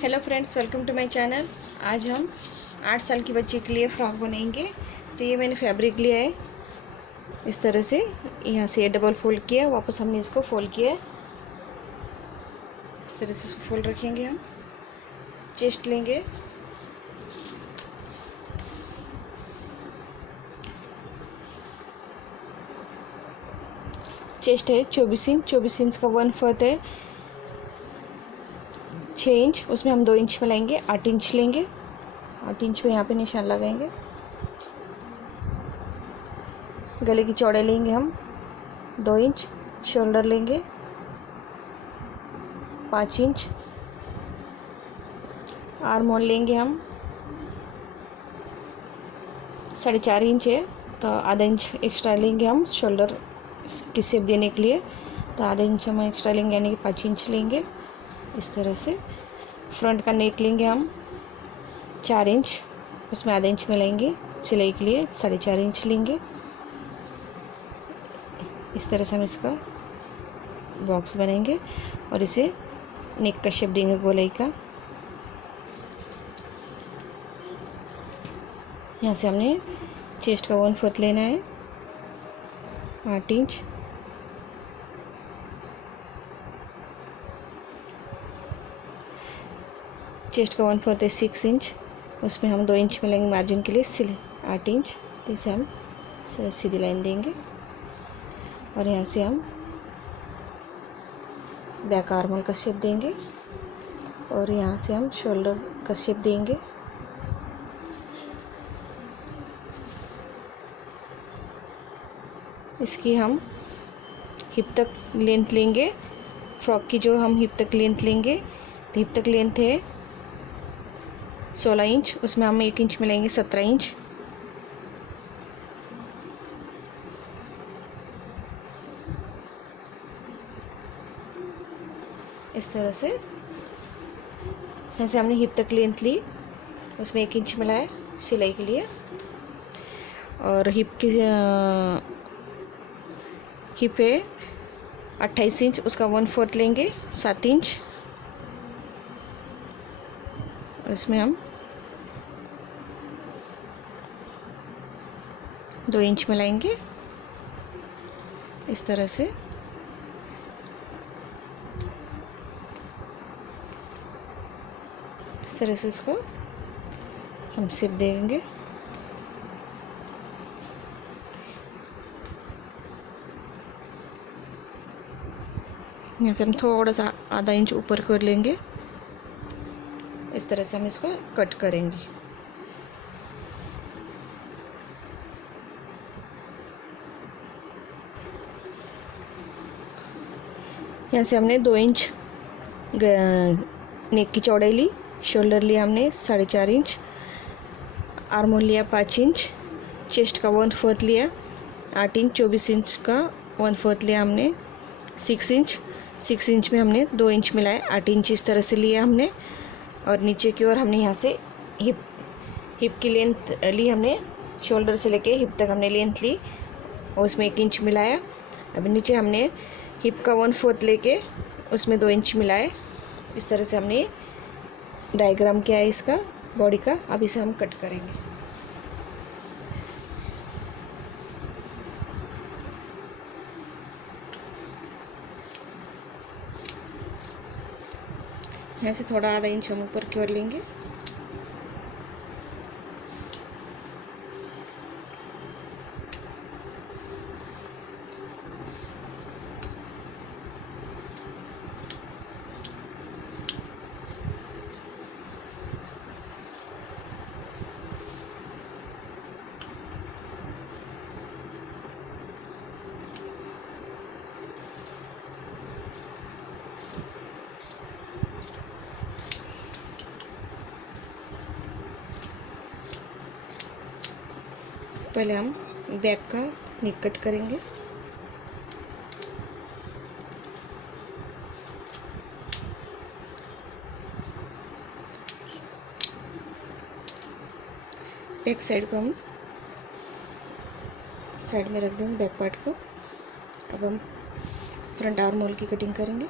Hello friends, welcome to my channel. आज हम 8 साल की बच्ची के लिए फ़्रॉक बनाएंगे। तो ये मैंने फैब्रिक लिया है इस तरह से, यहाँ से डबल फोल्ड किया, वापस हमने इसको फोल्ड किया, इस तरह से इसको फोल्ड रखेंगे। हम चेस्ट लेंगे, चेस्ट है 24 इंच, 24 इंच का 1/4 है 6 इंच, उसमें हम 2 इंच में लाएंगे, 8 इंच लेंगे, 8 इंच पे यहाँ पे निशान लगाएंगे। गले की चौड़ाई लेंगे हम 2 इंच, शोल्डर लेंगे 5 इंच, आर्म होल लेंगे हम 4.5 इंच है, तो आधा इंच एक्स्ट्रा लेंगे हम शोल्डर की शेप देने के लिए, तो आधा इंच हम एक्स्ट्रा लेंगे, यानी कि 5 इंच लेंगे इस तरह से। फ्रंट का नेक लेंगे हम 4 इंच, उसमें आधा इंच में लेंगे सिलाई के लिए, 4.5 इंच लेंगे। इस तरह से हम इसका बॉक्स बनाएंगे और इसे नेक का शेप देंगे गोलाई का। यहाँ से हमने चेस्ट का 1/4 लेना है 8 इंच, चेस्ट का 1/4 है 6 इंच, उसमें हम 2 इंच में लेंगे मार्जिन के लिए सिलाई 8 इंच, तो इसे हम सीधी लाइन देंगे और यहाँ से हम बैक आर्म होल का शेप देंगे और यहाँ से हम शोल्डर का शेप देंगे। इसकी हम हिप तक लेंथ लेंगे, फ्रॉक की जो हम हिप तक लेंथ लेंगे, तो हिप तक लेंथ है 16 इंच, उसमें हम 1 इंच में लेंगे 17 इंच। इस तरह से जैसे हमने हिप तक लेंथ ली, उसमें 1 इंच मिलाया सिलाई के लिए, और हिप है 28 इंच, उसका 1/4 लेंगे 7 इंच, और इसमें हम 2 इंच मिलाएंगे इस तरह से। इस तरह से इसको हम शेप देंगे। यहाँ से हम थोड़ा सा आधा इंच ऊपर कर लेंगे, इस तरह से हम इसको कट करेंगे। यहाँ से हमने 2 इंच नेक की चौड़ाई ली, शोल्डर लिया हमने 4.5 इंच, आर्म होल लिया 5 इंच, चेस्ट का 1/4 लिया 8 इंच, 24 इंच का 1/4 लिया हमने 6 इंच, 6 इंच में हमने 2 इंच मिलाए 8 इंच इस तरह से लिया हमने, और नीचे की ओर हमने यहाँ से हिप की लेंथ ली हमने, शोल्डर से लेके हिप तक हमने लेंथ ली और उसमें 1 इंच मिलाया। अब नीचे हमने हिप का 1/4 लेके उसमें 2 इंच मिलाए। इस तरह से हमने डायग्राम किया है इसका बॉडी का। अब इसे हम कट करेंगे। यहाँ से थोड़ा आधा इंच हम ऊपर की ओर लेंगे, पहले हम बैक का नेक कट करेंगे। बैक साइड को हम साइड में रख देंगे, बैक पार्ट को। अब हम फ्रंट आर्म होल की कटिंग करेंगे।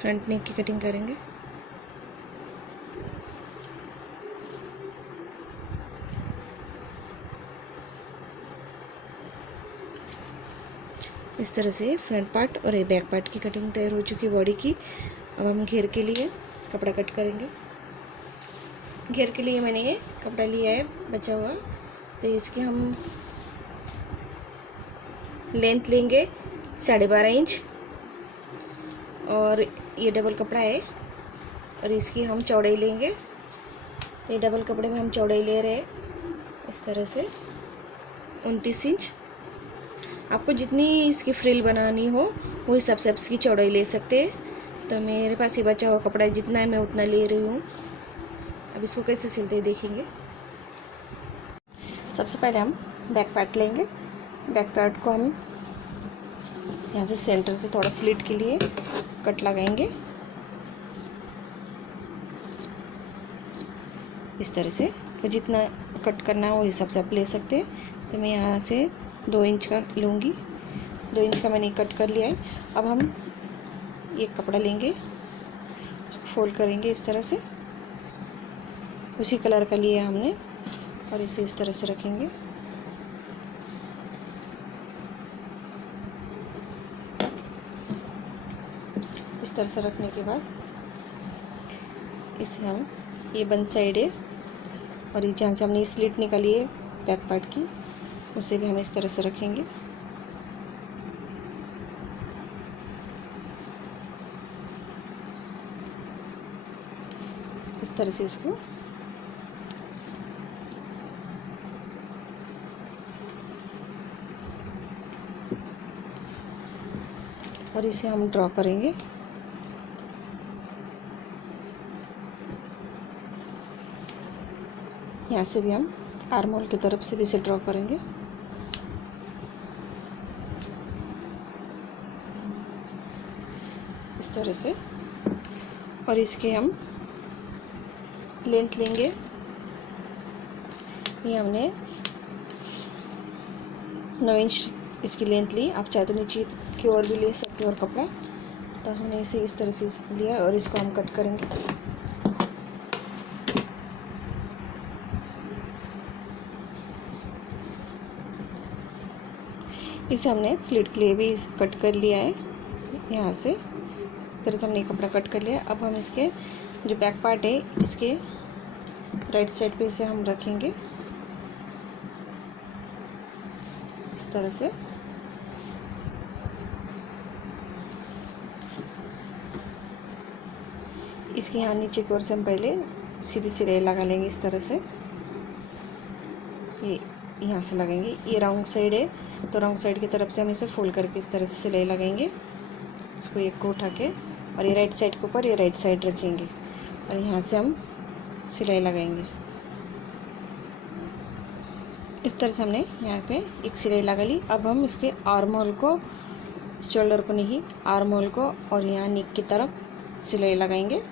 फ्रंट नेक की कटिंग करेंगे। इस तरह से फ्रंट पार्ट और ये बैक पार्ट की कटिंग तैयार हो चुकी है बॉडी की। अब हम घेर के लिए कपड़ा कट करेंगे। घेर के लिए मैंने ये कपड़ा लिया है बचा हुआ, तो इसकी हम लेंथ लेंगे 12.5 इंच, और ये डबल कपड़ा है और इसकी हम चौड़ाई लेंगे। तो ये डबल कपड़े में हम चौड़ाई ले रहे हैं इस तरह से 29 इंच। आपको जितनी इसकी फ्रिल बनानी हो वो हिसाब से आप इसकी चौड़ाई ले सकते हैं। तो मेरे पास ये बचा हुआ कपड़ा जितना है मैं उतना ले रही हूँ। अब इसको कैसे सिलते हैं देखेंगे। सबसे पहले हम बैक पार्ट लेंगे। बैक पार्ट को हम यहाँ से सेंटर से थोड़ा स्लिट के लिए कट लगाएंगे इस तरह से। तो जितना कट करना है वो हिसाब से आप ले सकते हैं। तो मैं यहाँ से 2 इंच का लूँगी। 2 इंच का मैंने कट कर लिया है। अब हम ये कपड़ा लेंगे, उसको फोल्ड करेंगे इस तरह से, उसी कलर का लिया हमने, और इसे इस तरह से रखेंगे। इस तरह से रखने के बाद इसे हम, ये बंद साइड है और ये जहाँ से हमने स्लिट निकाली है बैक पार्ट की, उसे भी हम इस तरह से रखेंगे। इस तरह से इसको और इसे हम ड्रॉ करेंगे। यहाँ से भी हम आर्म होल की तरफ से भी इसे ड्रॉ करेंगे। इस तरह से, और इसके हम लेंथ लेंगे। ये हमने 9 इंच इसकी लेंथ ली। आप चाहे तो नीचे की ओर भी ले सकते हो और कपड़ा। तो हमने इसे इस तरह से लिया और इसको हम कट करेंगे। इसे हमने स्लिट के लिए भी कट कर लिया है। यहाँ से इस तरह से हमने कपड़ा कट कर लिया। अब हम इसके जो बैक पार्ट है इसके राइट साइड पे इसे हम रखेंगे इस तरह से। इसके यहाँ नीचे की ओर से हम पहले सीधी सिलाई लगा लेंगे इस तरह से। ये यहाँ से लगाएंगे। ये राउंड साइड है तो राउंड साइड की तरफ से हम इसे फोल्ड करके इस तरह से सिलाई लगाएंगे। इसको एक को उठा के और ये राइट साइड के ऊपर ये राइट साइड रखेंगे और यहाँ से हम सिलाई लगाएंगे। इस तरह से हमने यहाँ पे एक सिलाई लगा ली। अब हम इसके आर्म होल को, शोल्डर को नहीं, आर्म होल को और यहाँ नेक की तरफ सिलाई लगाएंगे।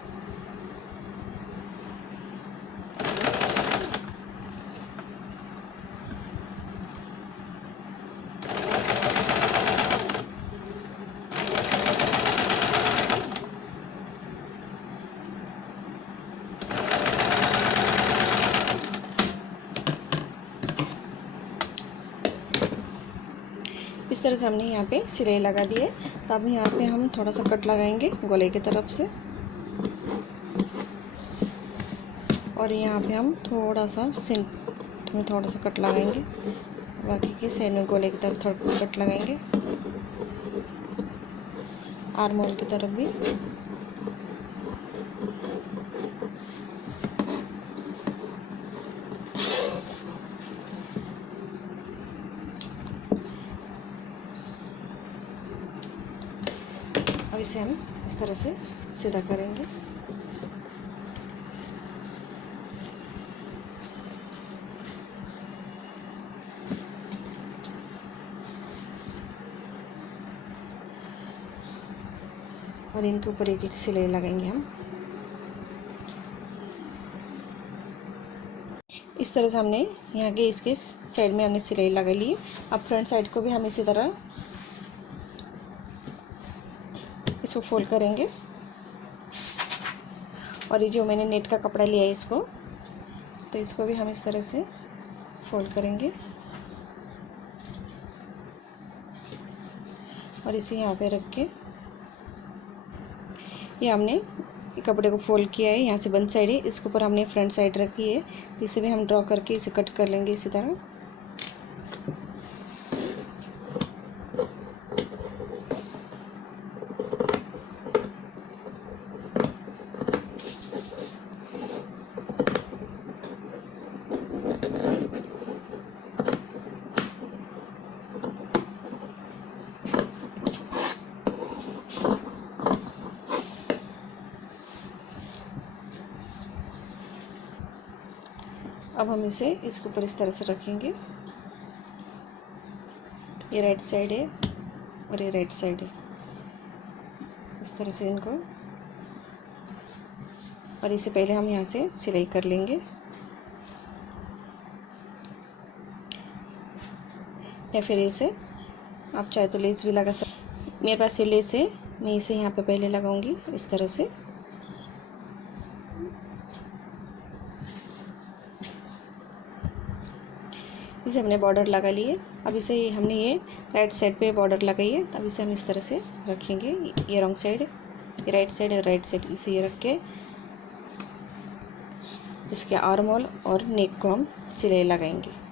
इस तरह से हमने यहाँ पे सिलाई लगा दी है। तो अब यहाँ पे हम थोड़ा सा कट लगाएंगे गले की तरफ से, और यहाँ पे हम थोड़ा सा सेंटर में थोड़ा सा कट लगाएंगे। बाकी के साइड में गले की तरफ थोड़ा कट लगाएंगे, आर्म होल की तरफ भी। अब इसे हम इस तरह से सीधा करेंगे। और इनके ऊपर एक एक सिलाई लगाएंगे हम। इस तरह से हमने यहाँ के इसके साइड में हमने सिलाई लगा ली। अब फ्रंट साइड को भी हम इसी तरह इसको फोल्ड करेंगे और ये जो मैंने नेट का कपड़ा लिया है इसको, तो इसको भी हम इस तरह से फोल्ड करेंगे और इसे यहाँ पे रख के ये हमने कपड़े को फोल्ड किया है, यहाँ से बंद साइड है, इसके ऊपर हमने फ्रंट साइड रखी है। इसे भी हम ड्रॉ करके इसे कट कर लेंगे इसी तरह। अब हम इसे इसके ऊपर इस तरह से रखेंगे। ये राइट साइड है और ये राइट साइड है, इस तरह से इनको, और इसे पहले हम यहाँ से सिलाई कर लेंगे या फिर इसे आप चाहे तो लेस भी लगा सकते। मेरे पास ये लेस है, मैं इसे यहाँ पे पहले लगाऊंगी इस तरह से। इसे हमने बॉर्डर लगा लिए। अब इसे हमने ये राइट साइड पे बॉर्डर लगाई है, अब इसे हम इस तरह से रखेंगे। ये रॉन्ग साइड, ये राइट साइड और राइट साइड, इसे ये रख के इसके आर्म होल और नेक को हम सिलाई लगाएंगे।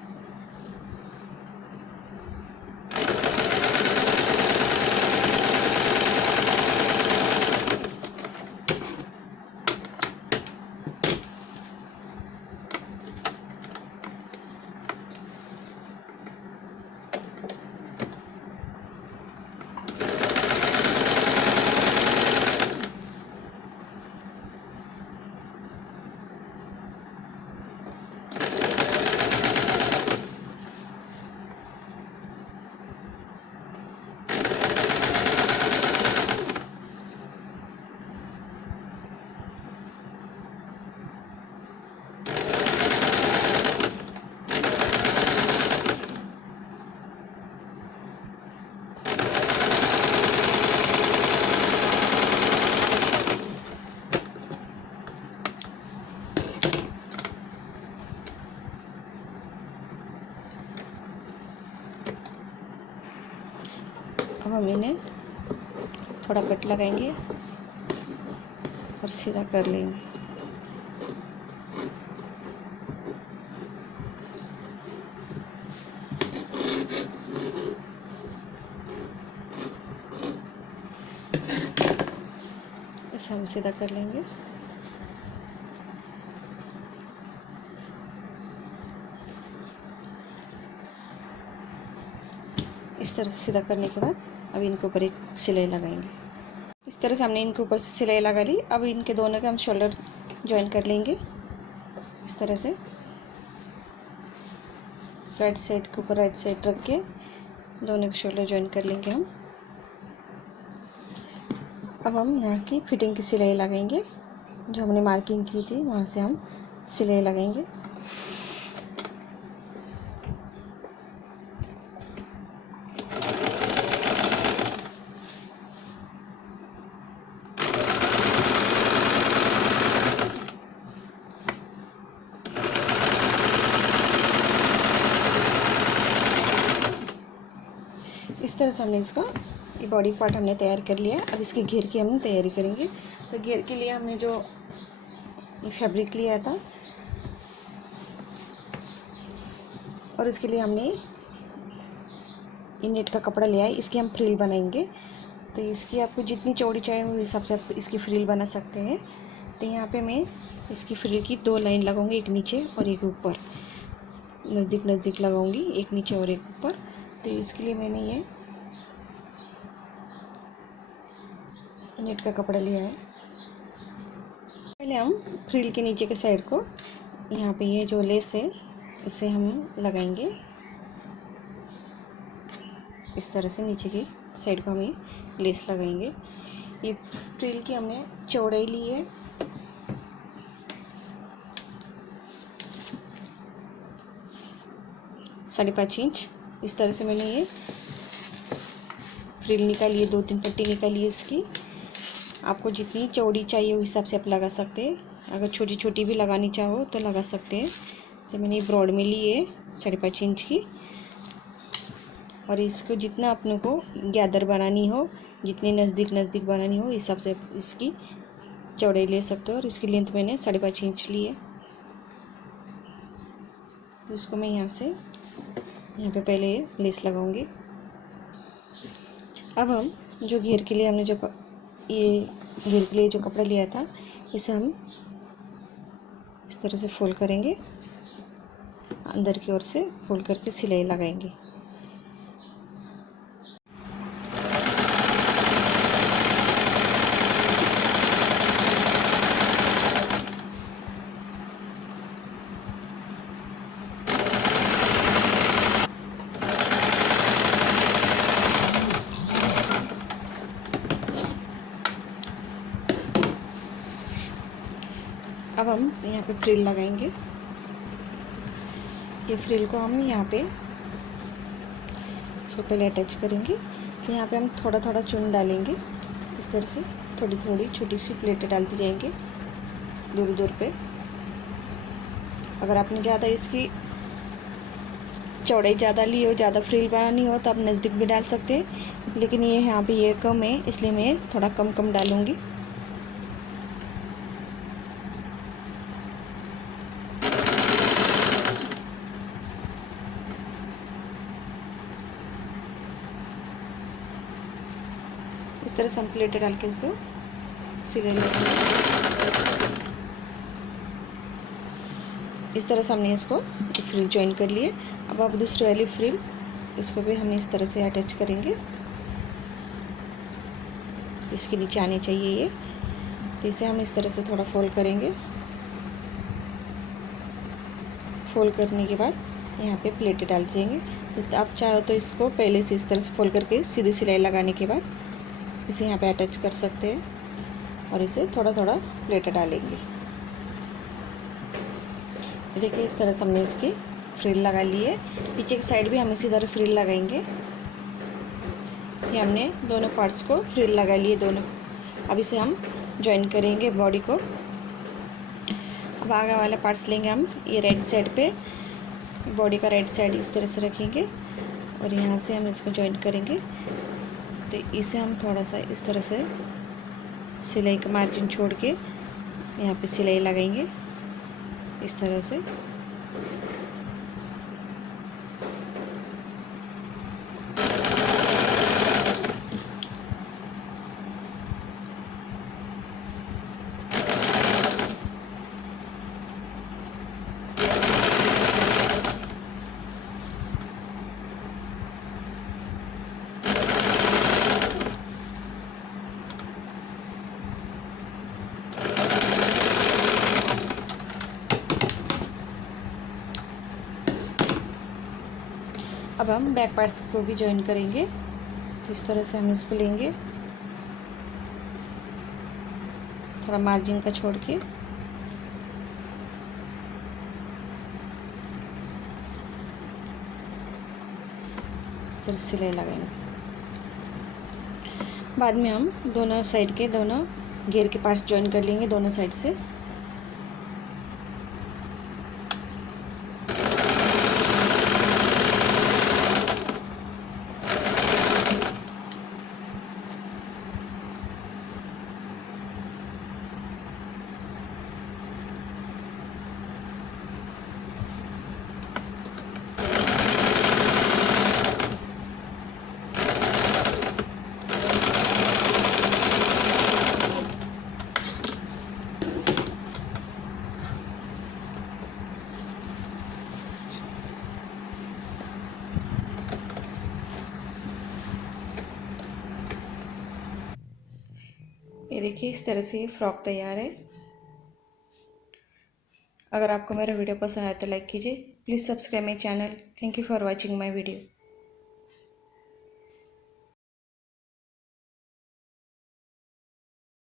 अब हम इन्हें थोड़ा कट लगाएंगे और सीधा कर लेंगे। इसे हम सीधा कर लेंगे। इस तरह से सीधा करने के बाद अब इनके ऊपर एक सिलाई लगाएंगे। इस तरह से हमने इनके ऊपर से सिलाई लगा ली। अब इनके दोनों के हम शोल्डर ज्वाइन कर लेंगे इस तरह से। राइट साइड के ऊपर राइट साइड रख के दोनों के शोल्डर ज्वाइन कर लेंगे हम। अब हम यहाँ की फिटिंग की सिलाई लगाएंगे, जो हमने मार्किंग की थी वहाँ से हम सिलाई लगाएंगे। इस तरह से हमने इसका ये बॉडी पार्ट हमने तैयार कर लिया। अब इसके घेर की हम तैयारी करेंगे। तो घेर के लिए हमने जो ये फैब्रिक लिया था और इसके लिए हमने ये नेट का कपड़ा लिया है, इसकी हम फ्रिल बनाएंगे। तो इसकी आपको जितनी चौड़ी चाहिए उस हिसाब से आप इसकी फ्रिल बना सकते हैं। तो यहाँ पे मैं इसकी फ्रिल की 2 लाइन लगाऊंगी, एक नीचे और एक ऊपर, नज़दीक नज़दीक लगाऊंगी, एक नीचे और एक ऊपर। तो इसके लिए मैंने ये नेट का कपड़ा लिया है। पहले हम फ्रिल के नीचे के साइड को यहाँ पे ये जो लेस है इसे हम लगाएंगे इस तरह से। नीचे की साइड को हम ये लेस लगाएंगे। ये फ्रिल की हमने चौड़ाई ली है 5.5 इंच। इस तरह से मैंने ये फ्रिल निकाली है, 2-3 पट्टी निकाली है इसकी। आपको जितनी चौड़ी चाहिए उस हिसाब से आप लगा सकते हैं। अगर छोटी छोटी भी लगानी चाहो तो लगा सकते हैं। तो मैंने ब्रॉड में ली है 5.5 इंच की, और इसको जितना अपने को गैदर बनानी हो, जितनी नज़दीक बनानी हो, इस हिसाब से इसकी चौड़ाई ले सकते हो। और इसकी लेंथ मैंने 5.5 इंच ली है। तो इसको मैं यहाँ पे पहले लेस लगाऊंगी। अब हम जो घेर के लिए हमने ये घेर के लिए जो कपड़ा लिया था, इसे हम इस तरह से फोल्ड करेंगे, अंदर की ओर से फोल्ड करके सिलाई लगाएंगे। अब हम यहाँ पे फ्रिल लगाएंगे। ये फ्रिल को हम यहाँ पे इसको पहले अटैच करेंगे। तो यहाँ पे हम थोड़ा थोड़ा चून डालेंगे, इस तरह से थोड़ी थोड़ी छोटी सी प्लेटें डालती जाएंगे दूर दूर पे। अगर आपने ज़्यादा इसकी चौड़ाई ज़्यादा ली हो, ज़्यादा फ्रिल बनानी हो, तो आप नज़दीक भी डाल सकते हैं, लेकिन ये यहाँ पे ये कम है, इसलिए मैं थोड़ा कम कम डालूँगी। इस तरह से हम प्लेटें डाल के इसको सिलाई लगाएंगे। इस तरह से हमने इसको फ्रिल ज्वाइन कर लिए। अब आप दूसरी वाली फ्रिल इसको भी हम इस तरह से अटैच करेंगे। इसके नीचे आने चाहिए ये, तो इसे हम इस तरह से थोड़ा फोल्ड करेंगे। फोल्ड करने के बाद यहाँ पे प्लेटें डाल देंगे। तो आप चाहो तो इसको पहले से इस तरह से फोल्ड करके सीधी सिलाई लगाने के बाद इसे यहाँ पे अटैच कर सकते हैं, और इसे थोड़ा थोड़ा प्लेटें डालेंगे। देखिए इस तरह से हमने इसकी फ्रिल लगा ली है। पीछे की साइड भी हम इसी तरह फ्रिल लगाएंगे। ये हमने दोनों पार्ट्स को फ्रिल लगा लिए दोनों। अब इसे हम ज्वाइन करेंगे बॉडी को। अब आगे वाले पार्ट्स लेंगे हम, ये राइट साइड पे बॉडी का राइट साइड इस तरह से रखेंगे, और यहाँ से हम इसको ज्वाइन करेंगे। तो इसे हम थोड़ा सा इस तरह से सिलाई का मार्जिन छोड़ के यहाँ पे सिलाई लगाएंगे इस तरह से। अब हम बैक पार्ट्स को भी ज्वाइन करेंगे। इस तरह से हम इसको लेंगे, थोड़ा मार्जिन का छोड़ के इस तरह सिलाई लगाएंगे। बाद में हम दोनों साइड के दोनों घेर के पार्ट्स ज्वाइन कर लेंगे दोनों साइड से। ये देखिए इस तरह से फ्रॉक तैयार है। अगर आपको मेरा वीडियो पसंद आए तो लाइक कीजिए। Please subscribe my channel. Thank you for watching my video.